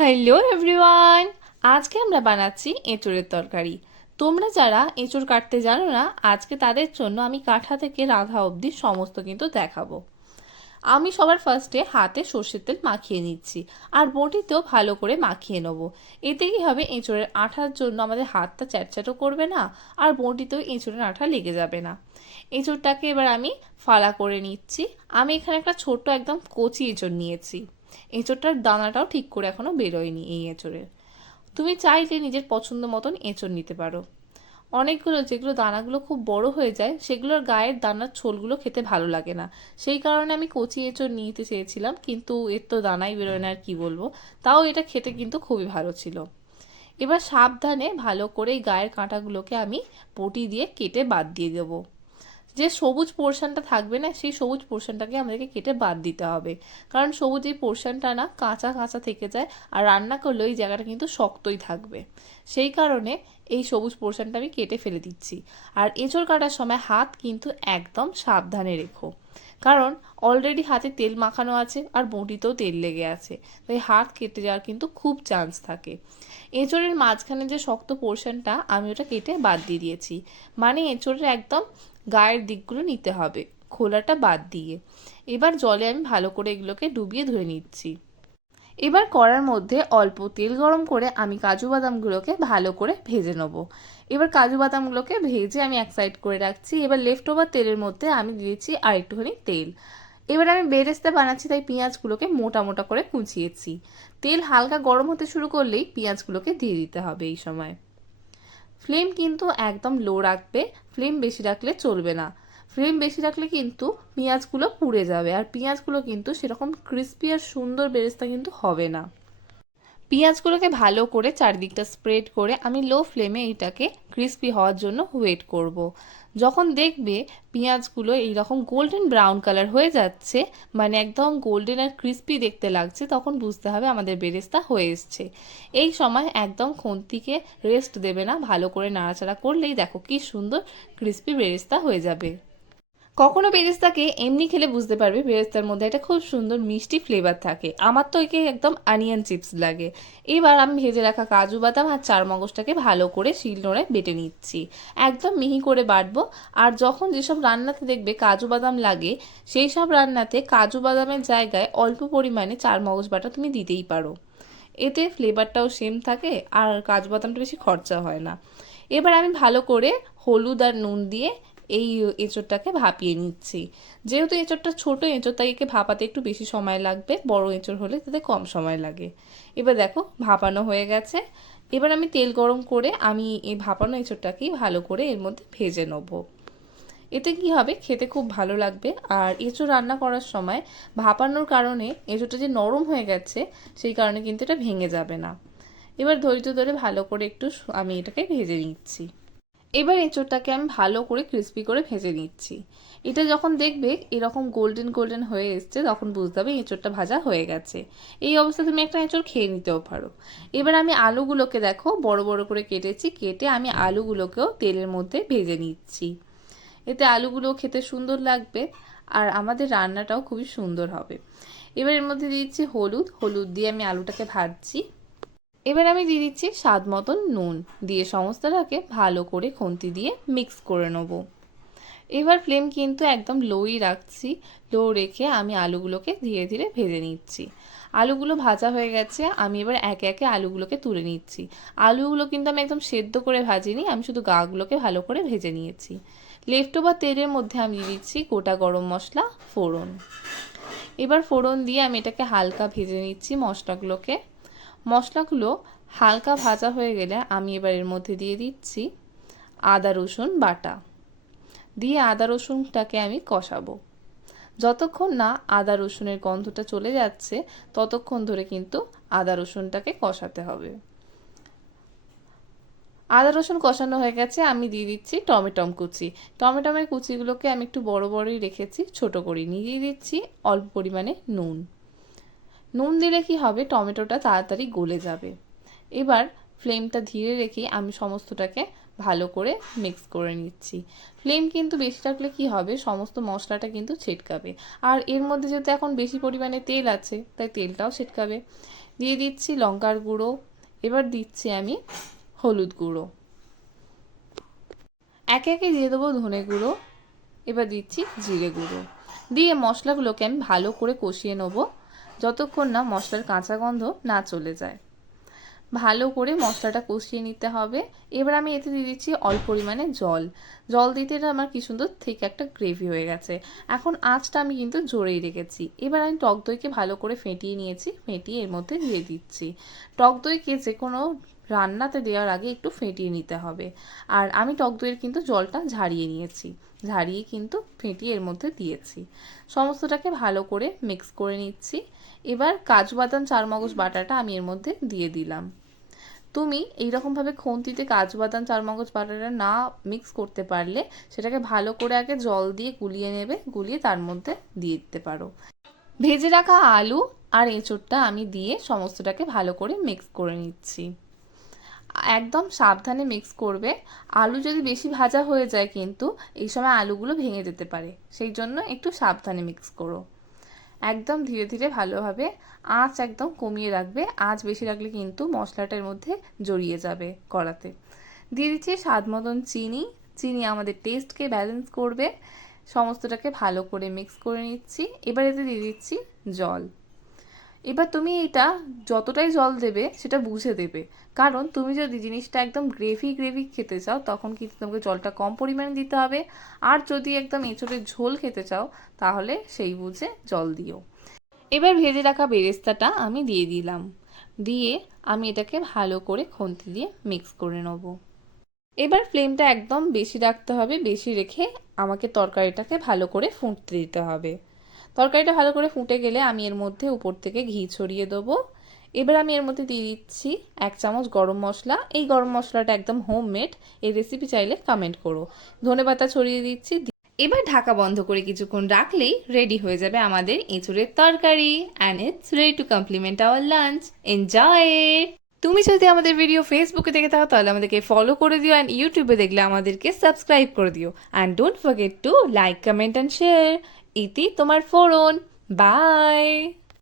Hello everyone আজকে আমরা বানাচ্ছি এঁচড়ের তরকারি। তোমরা যারা এঁচড় কাটতে জানো না, আজকে তাদের জন্য আমি কাঠা থেকে রাধা অবধি সমস্ত কিন্তু দেখাবো। আমি সবার ফার্স্টে হাতে সর্ষের তেল মাখিয়ে নিচ্ছি আর বটিতেও ভালো করে মাখিয়ে নেব। এতে কি হবে এঁচড়ের আঠার জন্য আমাদের হাতটা চ্যাটচ্যাটও করবে না আর বটিতেও এঁচড়ের আঠা লেগে যাবে না। এঁচড়টাকে এবার আমি ফালা করে নিচ্ছি। আমি এখানে একটা ছোট্ট একদম কচি এঁচড় নিয়েছি। এঁচড়টার দানাটাও ঠিক করে এখনও বেরোয়নি এই এঁচড়ের। তুমি চাইলে নিজের পছন্দ মতন এঁচড় নিতে পারো। অনেকগুলো যেগুলো দানাগুলো খুব বড় হয়ে যায়, সেগুলোর গায়ের দানার ছোলগুলো খেতে ভালো লাগে না। সেই কারণে আমি কচি এঁচড় নিতে চেয়েছিলাম, কিন্তু এর তো দানাই বেরোয় না আর কী বলব। তাও এটা খেতে কিন্তু খুবই ভালো ছিল। এবার সাবধানে ভালো করে গায়ের কাঁটাগুলোকে আমি পটি দিয়ে কেটে বাদ দিয়ে দেবো। যে সবুজ পোর্শনটা থাকবে না, সেই সবুজ পোর্শনটাকে আমাদেরকে কেটে বাদ দিতে হবে। কারণ সবুজ এই পোর্শনটা না কাঁচা কাঁচা থেকে যায় আর রান্না করলে ওই জায়গাটা কিন্তু শক্তই থাকবে। সেই কারণে এই সবুজ পোর্শনটা আমি কেটে ফেলে দিচ্ছি। আর এঁচড় কাটার সময় হাত কিন্তু একদম সাবধানে রেখো। কারণ অলরেডি হাতে তেল মাখানো আছে আর বটিতেও তেল লেগে আছে। তাই হাত কেটে যাওয়ার কিন্তু খুব চান্স থাকে। এঁচড়ের মাঝখানে যে শক্ত পোর্শনটা আমি ওটা কেটে বাদ দিয়ে দিয়েছি। মানে এঁচড়ের একদম গায়ের দিকগুলো নিতে হবে, খোলাটা বাদ দিয়ে। এবার জলে আমি ভালো করে এগুলোকে ডুবিয়ে ধুয়ে নিচ্ছি। এবার কড়ার মধ্যে অল্প তেল গরম করে আমি কাজু বাদামগুলোকে ভালো করে ভেজে নেব। এবার কাজু বাদামগুলোকে ভেজে আমি এক সাইড করে রাখছি। এবার লেফট ওভার তেলের মধ্যে আমি দিয়েছি আর একটুখানি তেল। এবার আমি বেরেস্তা বানাচ্ছি, তাই পেঁয়াজগুলোকে মোটা মোটা করে কুচিয়েছি। তেল হালকা গরম হতে শুরু করলেই পেঁয়াজগুলোকে দিয়ে দিতে হবে এই সময়। ফ্লেম কিন্তু একদম লো রাখবে, ফ্লেম বেশি রাখলে চলবে না। ফ্লেম বেশি রাখলে কিন্তু পেঁয়াজগুলো পুড়ে যাবে, আর পেঁয়াজগুলো কিন্তু সেরকম ক্রিস্পি আর সুন্দর বেরেস্তা কিন্তু হবে না। পেঁয়াজগুলোকে ভালো করে চারদিকটা স্প্রেড করে আমি লো ফ্লেমে এটাকে ক্রিস্পি হওয়ার জন্য ওয়েট করব। যখন দেখবে পেঁয়াজগুলো এইরকম গোল্ডেন ব্রাউন কালার হয়ে যাচ্ছে মানে একদম গোল্ডেন আর ক্রিস্পি দেখতে লাগছে, তখন বুঝতে হবে আমাদের বেরেস্তা হয়ে এসছে এই সময় একদম খন্তিকে রেস্ট দেবে না, ভালো করে নাড়াচাড়া করলেই দেখো কি সুন্দর ক্রিস্পি বেরেস্তা হয়ে যাবে কখনো বেরেস্তাকে এমনি খেলে বুঝতে পারবে বেরেস্তার মধ্যে একটা খুব সুন্দর মিষ্টি ফ্লেভার থাকে। আমার তো একে একদম আনিয়ন চিপস লাগে। এবার আমি ভেজে রাখা কাজু বাদাম আর চার মগজটাকে ভালো করে শিলনোড়ায় বেটে নিচ্ছি। একদম মিহি করে বাটবো। আর যখন যেসব রান্নাতে দেখবে কাজু বাদাম লাগে সেই সব রান্নাতে কাজু বাদামের জায়গায় অল্প পরিমাণে চার মগজ বাটা তুমি দিতেই পারো। এতে ফ্লেভারটাও সেম থাকে আর কাজু বাদামটা বেশি খরচা হয় না। এবার আমি ভালো করে হলুদ আর নুন দিয়ে এই এঁচড়টাকে ভাপিয়ে নিচ্ছি। যেহেতু এঁচড়টা ছোটো এঁচড়, তাই একে ভাপাতে একটু বেশি সময় লাগবে। বড় এঁচড় হলে তাতে কম সময় লাগে। এবার দেখো, ভাপানো হয়ে গেছে। এবার আমি তেল গরম করে আমি এই ভাপানো এঁচড়টাকেই ভালো করে এর মধ্যে ভেজে নেব। এতে কি হবে? খেতে খুব ভালো লাগবে। আর এঁচড় রান্না করার সময় ভাপানোর কারণে এঁচড়টা যে নরম হয়ে গেছে, সেই কারণে কিন্তু এটা ভেঙে যাবে না। এবার ধৈর্য ধরে ভালো করে একটু আমি এটাকে ভেজে নিচ্ছি। এবার এঁচোড়টাকে আমি ভালো করে ক্রিস্পি করে ভেজে নিচ্ছি। এটা যখন দেখবে এরকম গোল্ডেন গোল্ডেন হয়ে এসছে, তখন বুঝতে হবে এঁচোড়টা ভাজা হয়ে গেছে। এই অবস্থা তুমি একটা এঁচোড় খেয়ে নিতেও পারো। এবার আমি আলুগুলোকে দেখো, বড় বড় করে কেটেছি, কেটে আমি আলুগুলোকেও তেলের মধ্যে ভেজে নিচ্ছি। এতে আলুগুলো খেতে সুন্দর লাগবে আর আমাদের রান্নাটাও খুবই সুন্দর হবে। এবার এর মধ্যে দিচ্ছি হলুদ। হলুদ দিয়ে আমি আলুটাকে ভাজছি। এবার আমি দিয়ে দিচ্ছি স্বাদ মতন নুন। দিয়ে সমস্তটাকে ভালো করে খুন্তি দিয়ে মিক্স করে নেব। এবার ফ্লেম কিন্তু একদম লোই রাখছি। লো রেখে আমি আলুগুলোকে ধীরে ধীরে ভেজে নিচ্ছি। আলুগুলো ভাজা হয়ে গেছে, আমি এবার একে একে আলুগুলোকে তুলে নিচ্ছি। আলুগুলো কিন্তু আমি একদম সেদ্ধ করে ভাজিনি, আমি শুধু গাগুলোকে ভালো করে ভেজে নিয়েছি। লেফট ওভার তেলের মধ্যে আমি দিচ্ছি গোটা গরম মশলা, ফোড়ন। এবার ফোড়ন দিয়ে আমি এটাকে হালকা ভেজে নিচ্ছি মশলাগুলোকে। মশলাগুলো হালকা ভাজা হয়ে গেলে আমি এবার এর মধ্যে দিয়ে দিচ্ছি আদা, রসুন, বাটা। দিয়ে আদা, রসুনটাকে আমি কষাবো। যতক্ষণ না আদা, রসুনের গন্ধটা চলে যাচ্ছে, ততক্ষণ ধরে কিন্তু আদা, রসুনটাকে কষাতে হবে। আদা, রসুন কষানো হয়ে গেছে, আমি দিয়ে দিচ্ছি টমেটম কুচি। টমেটমের কুচিগুলোকে আমি একটু বড় বড়ই রেখেছি, ছোট করে নিয়ে দিয়ে দিচ্ছি, অল্প পরিমাণে নুন। নুন দিলে কি হবে? টমেটোটা তাড়াতাড়ি গলে যাবে। এবার ফ্লেমটা ধীরে রেখে আমি সমস্তটাকে ভালো করে মিক্স করে নিচ্ছি। ফ্লেম কিন্তু বেশি রাখলে কি হবে? সমস্ত মশলাটা কিন্তু ছিটকাবে। আর এর মধ্যে যেহেতু এখন বেশি পরিমাণে তেল আছে, তাই তেলটাও ছিটকাবে। দিয়ে দিচ্ছি লঙ্কার গুঁড়ো। এবার দিচ্ছি আমি হলুদ গুঁড়ো। একে একে দিয়ে দেবো ধনে গুঁড়ো। এবার দিচ্ছি জিরে গুঁড়ো। দিয়ে মশলাগুলোকে আমি ভালো করে কষিয়ে নেব। যতক্ষণ না মশলার কাঁচা গন্ধ না চলে যায়। ভালো করে মশলাটা কষিয়ে নিতে হবে। এবার আমি এতে দিয়ে দিচ্ছি অল্প পরিমাণে জল। জল দিতে আমার কি সুন্দর থেকে একটা গ্রেভি হয়ে গেছে। এখন আঁচটা আমি কিন্তু জোরেই রেখেছি। এবার আমি টক দইকে ভালো করে ফেটিয়ে নিয়েছি, ফেটিয়ে এর মধ্যে দিয়ে দিচ্ছি। টক দইকে যে কোনো রান্নাতে দেওয়ার আগে একটু ফেটিয়ে নিতে হবে। আর আমি টক দইয়ের কিন্তু জলটা ঝারিয়ে নিয়েছি। ঝারিয়ে কিন্তু ফেটিয়ে এর মধ্যে দিয়েছি। সমস্তটাকে ভালো করে মিক্স করে নিচ্ছি। এবার কাজু বাদাম চারমগজ বাটাটা আমি এর মধ্যে দিয়ে দিলাম। তুমি এইরকমভাবে খুন্তিতে কাজু বাদাম চারমগজ বাটাটা না মিক্স করতে পারলে সেটাকে ভালো করে আগে জল দিয়ে গুলিয়ে নেবে, গুলিয়ে তার মধ্যে দিয়ে দিতে পারো। ভেজে রাখা আলু আর এঁচোড়টা আমি দিয়ে সমস্তটাকে ভালো করে মিক্স করে নিচ্ছি। একদম সাবধানে মিক্স করবে। আলু যদি বেশি ভাজা হয়ে যায় কিন্তু, এই সময় আলুগুলো ভেঙে যেতে পারে। সেই জন্য একটু সাবধানে মিক্স করো। একদম ধীরে ধীরে ভালোভাবে আঁচ একদম কমিয়ে রাখবে। আঁচ বেশি রাখলে কিন্তু মশলাটার মধ্যে জড়িয়ে যাবে কড়াতে। দিয়ে দিচ্ছি স্বাদ মতন চিনি। চিনি আমাদের টেস্টকে ব্যালেন্স করবে। সমস্তটাকে ভালো করে মিক্স করে নিচ্ছি। এবার এতে দিয়ে দিচ্ছি জল। এবার তুমি এটা যতটাই জল দেবে, সেটা বুঝে দেবে। কারণ তুমি যদি জিনিসটা একদম গ্রেভি গ্রেভি খেতে চাও, তখন কিন্তু তোমাকে জলটা কম পরিমাণে দিতে হবে। আর যদি একদম এঁচোড়ের ঝোল খেতে চাও, তাহলে সেই বুঝে জল দিও। এবার ভেজে রাখা বেরেস্তাটা আমি দিয়ে দিলাম। দিয়ে আমি এটাকে ভালো করে খুন্তি দিয়ে মিক্স করে নেব। এবার ফ্লেমটা একদম বেশি রাখতে হবে, বেশি রেখে আমাকে তরকারিটাকে ভালো করে ফুটতে দিতে হবে। তরকারিটা ভালো করে ফুটে গেলে আমি এর মধ্যে উপর থেকে ঘি ছড়িয়ে দেবো। এবার আমি এর মধ্যে দিয়ে দিচ্ছি এক চামচ গরম মশলা। এই গরম মশলাটা একদম হোমমেড এই রেসিপি চাইলে কমেন্ট করো। ধনে পাতা ছড়িয়ে দিচ্ছি। এবার ঢাকা বন্ধ করে কিছুক্ষণ রাখলেই রেডি হয়ে যাবে আমাদের এঁচুড়ের তরকারি। And it's ready to complement our lunch enjoy তুমি যদি আমাদের ভিডিও ফেসবুকে দেখে থাকো, তাহলে আমাদেরকে ফলো করে দিও অ্যান্ড ইউটিউবে দেখলে আমাদেরকে সাবস্ক্রাইব করে দিও। And don't forget to like comment and share ইতি তোমার ফোরন। বাই।